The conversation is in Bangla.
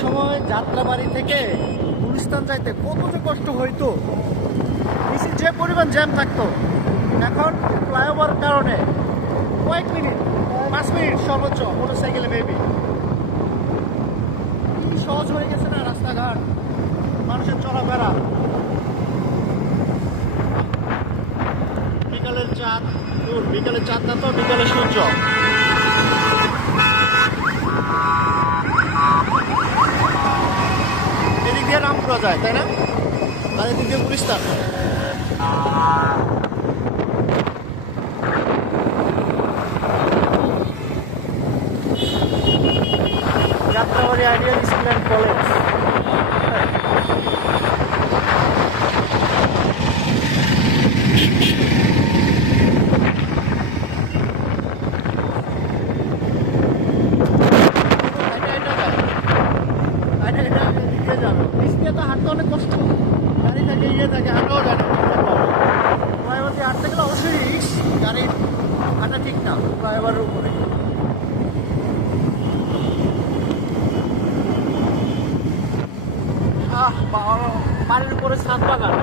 সময় যাত্রাবাড়ি থেকে গুলিস্তান যাইতে কত যে কষ্ট হইতো, মিছিল যে পরিমাণ জ্যাম থাকতো। এখন ফ্লাইওভার কারণে কয়েক মিনিট, 5 মিনিট সর্বোচ্চ মোটরসাইকেলে মেবি। কি সহজ হয়ে গেছে না রাস্তাঘাট, মানুষের চলাফেরা। বিকালের চাঁদ, বিকালের চাঁদ না তো, বিকালের সূর্য। এদিক দিয়ে রামপুরা যায়, তাই না? আর এদিক দিয়ে Gulistan. Jatrabari ideal school and college. হাঁটতে অনেক কষ্ট, গাড়ি থাকে, ইয়ে থাকে, হাঁটাও যায় না। ফ্লাইওভার দিয়ে হাঁটতে গেলে অবশ্যই রিস্ক, গাড়ির হাঁটা ঠিক না ফ্লাইওভারের উপরে। বাড়ির উপরে ছাদ বাগান।